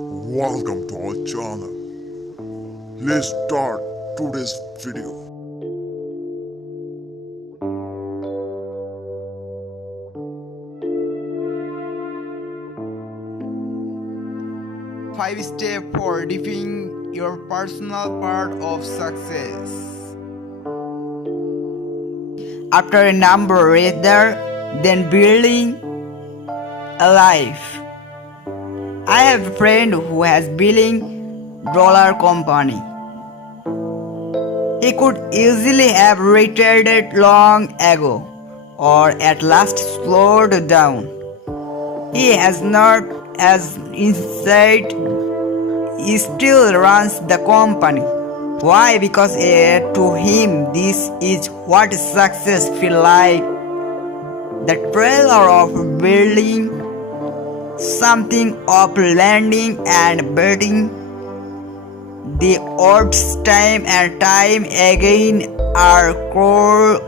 Welcome to our channel. Let's start today's video. Five steps for defining your personal part of success. After a number rather than building a life. I have a friend who has building roller company. He could easily have retired long ago or at last slowed down. He has not as insight. He still runs the company. Why? Because to him this is what success feels like. The trailer of building something, of landing and building. The odds time and time again are core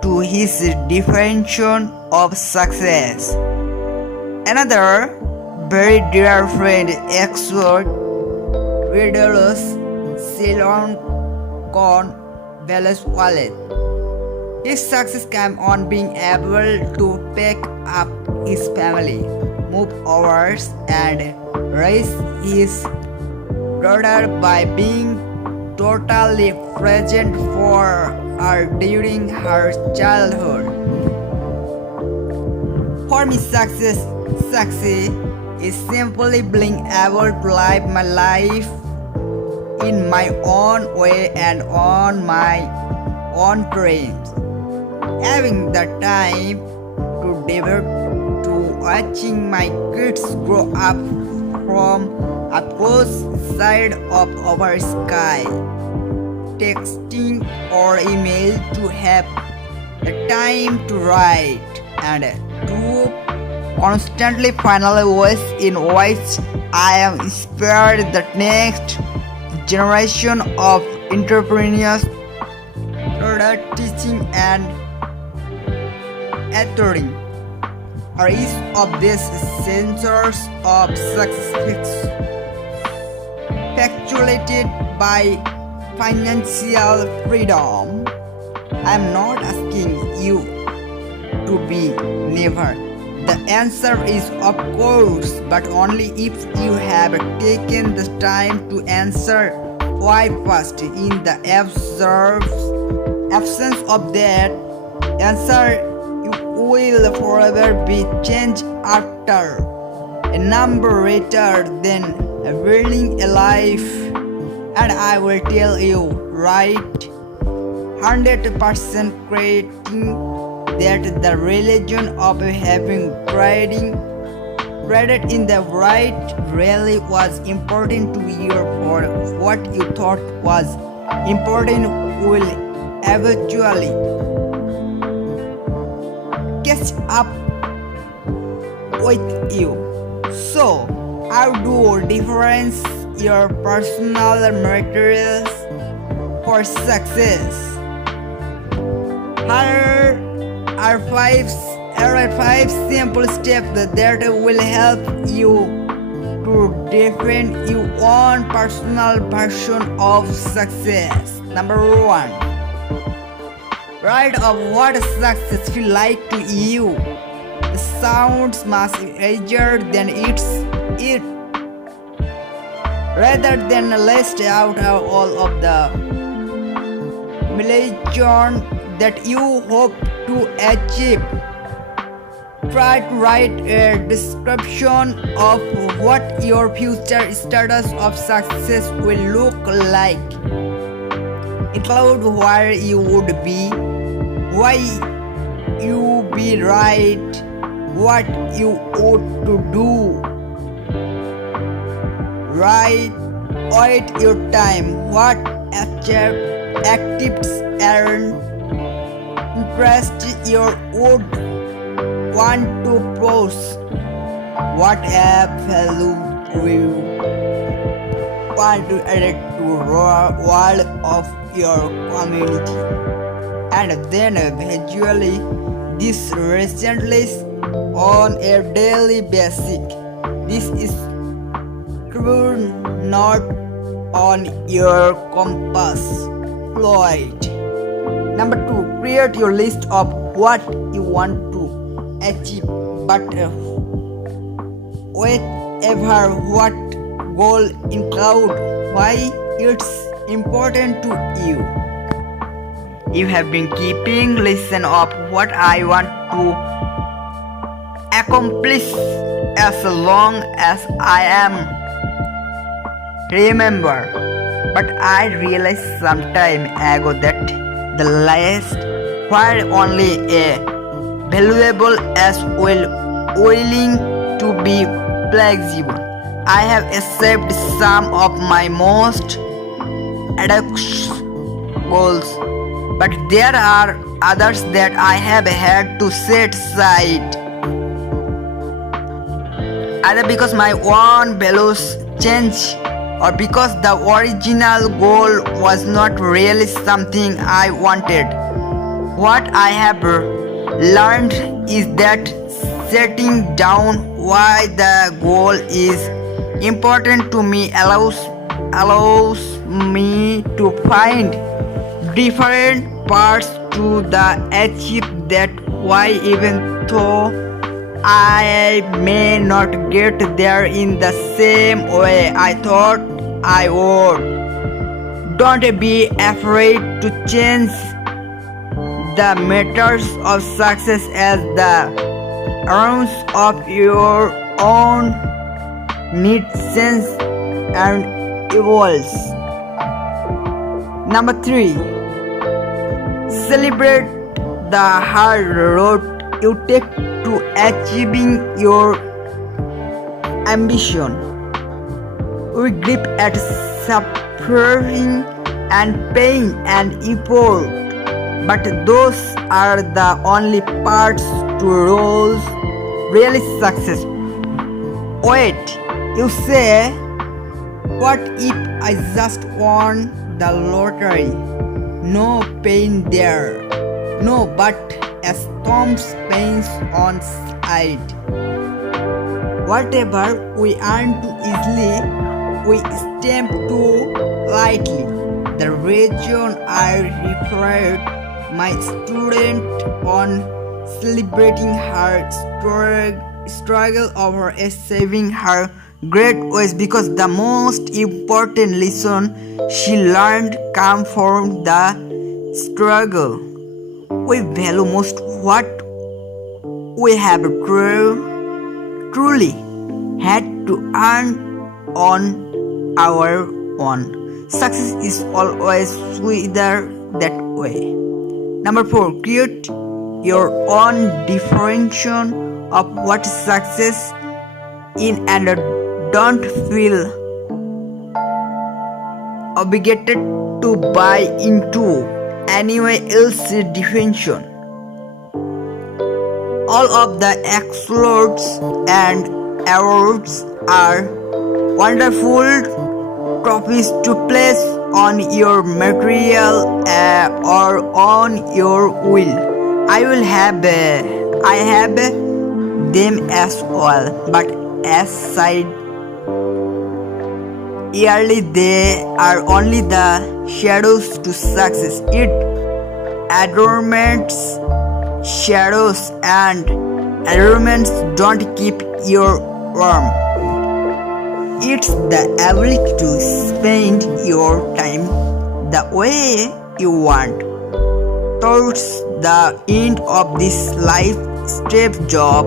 to his definition of success. Another very dear friend, expert Riddles Ceylon Con Velas Wallet. His success came on being able to pick up his family, move hours, and raise his daughter by being totally present for her during her childhood. For me, success is simply being able to live my life in my own way and on my own terms. Having the time to devote to watching my kids grow up from a close side of our sky, texting or email, to have the time to write and to constantly find ways in which I am inspired the next generation of entrepreneurs, product teaching and authoring. Are each of these sensors of success facilitated by financial freedom? I am not asking you to be never. The answer is of course, but only if you have taken the time to answer why first. In the absence of that answer, you will forever be changed after a number rather than building a life. And I will tell you right 100% creating that the religion of having trading in the right really was important to you, for what you thought was important will eventually catch up with you. So, how do difference your personal materials for success? Here are five simple steps that will help you to define your own personal version of success. Number 1. Write of what success feels like to you. The sounds much easier than it, rather than list out all of the milestone that you hope to achieve. Try to write a description of what your future status of success will look like. Include where you would be, why you be right, what you ought to do. Write your time, what activities and interest you would want to post, what value you want to add to the world of your community, and then visually this recently on a daily basis. This is true north on your compass. Floyd. Number 2. Create your list of what you want to achieve, but whatever what goal include why it's important to you. You have been keeping listen of what I want to accomplish as long as I am. Remember, but I realized some time ago that the list were only a valuable as willing to be flexible. I have accepted some of my most audacious goals, but there are others that I have had to set aside. Either because my own values changed or because the original goal was not really something I wanted. What I have learned is that setting down why the goal is important to me allows me to find different paths to the achieve that why, even though I may not get there in the same way I thought I would. Don't be afraid to change the methods of success as the rounds of your own needs sense and evolves. Number 3. Celebrate the hard road you take to achieving your ambition. We grip at suffering and pain and effort, but those are the only parts to Rose really success. Wait, you say, what if I just won the lottery? No pain there. No, but a storm's pains on side. Whatever we earn too easily, we stamp too lightly. The reason I referred my student on celebrating her struggle over saving her grade was because the most important lesson she learned come from the struggle. We value most what we have truly had to earn on our own. Success is always sweeter that way. Number 4. Create your own definition of what success is and don't feel obligated to buy into anyone else's definition. All of the accolades and awards are wonderful trophies to place on your material or on your will. I have them as well, but as side yearly they are only the shadows to success. It adornments shadows and adornments don't keep your warm. It's the ability to spend your time the way you want. Towards the end of this life step job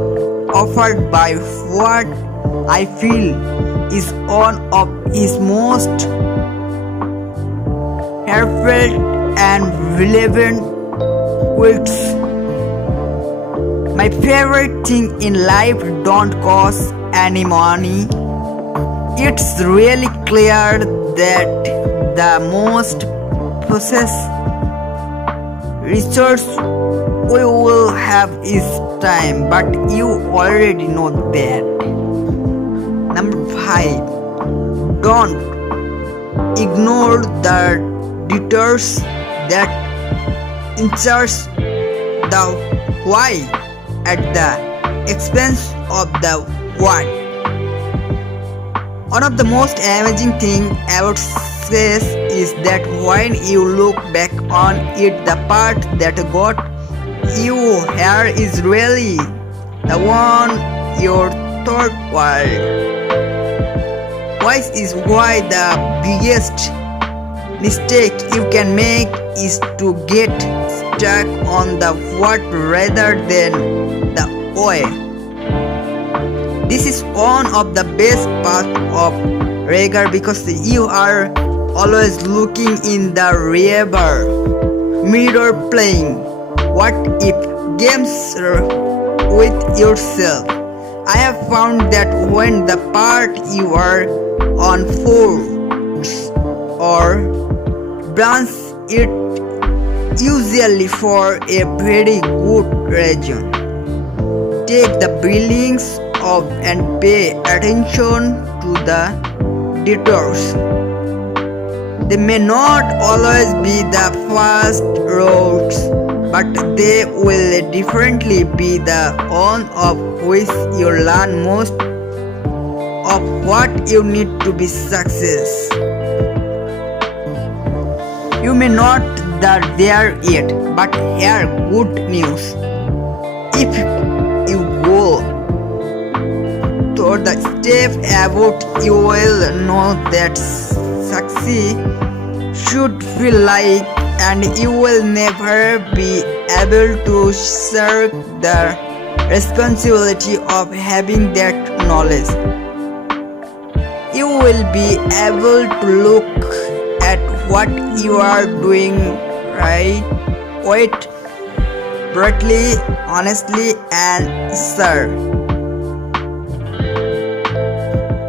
offered by what I feel is one of his most heartfelt and relevant quotes. My favorite thing in life don't cost any money. It's really clear that the most precious resource we will have is time, but you already know that. Number 5. Don't ignore the detours that insert the why at the expense of the what. One of the most amazing thing about success is that when you look back on it, the part that got you here is really the one your thought world. Wise is why the biggest mistake you can make is to get stuck on the what rather than the why. This is one of the best parts of rigor because you are always looking in the mirror playing what if games with yourself. I have found that when the part you are on force or branch it usually for a very good reason. Take the buildings of and pay attention to the detours. They may not always be the fast roads, but they will definitely be the one of which you learn most of what you need to be success. You may not be there yet, but here good news. If you go toward the step about, you will know that success should feel like, and you will never be able to shirk the responsibility of having that knowledge. You will be able to look at what you are doing right, wait, brightly, honestly, and serve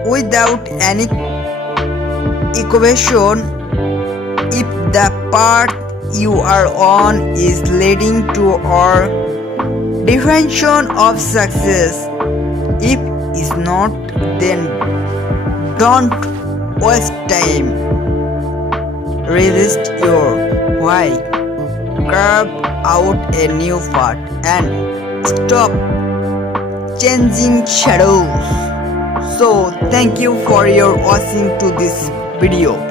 without any equation. If the path you are on is leading to our definition of success, if it's not, then don't waste time. Resist your why, carve out a new path, and stop changing shadows. So thank you for your watching to this video.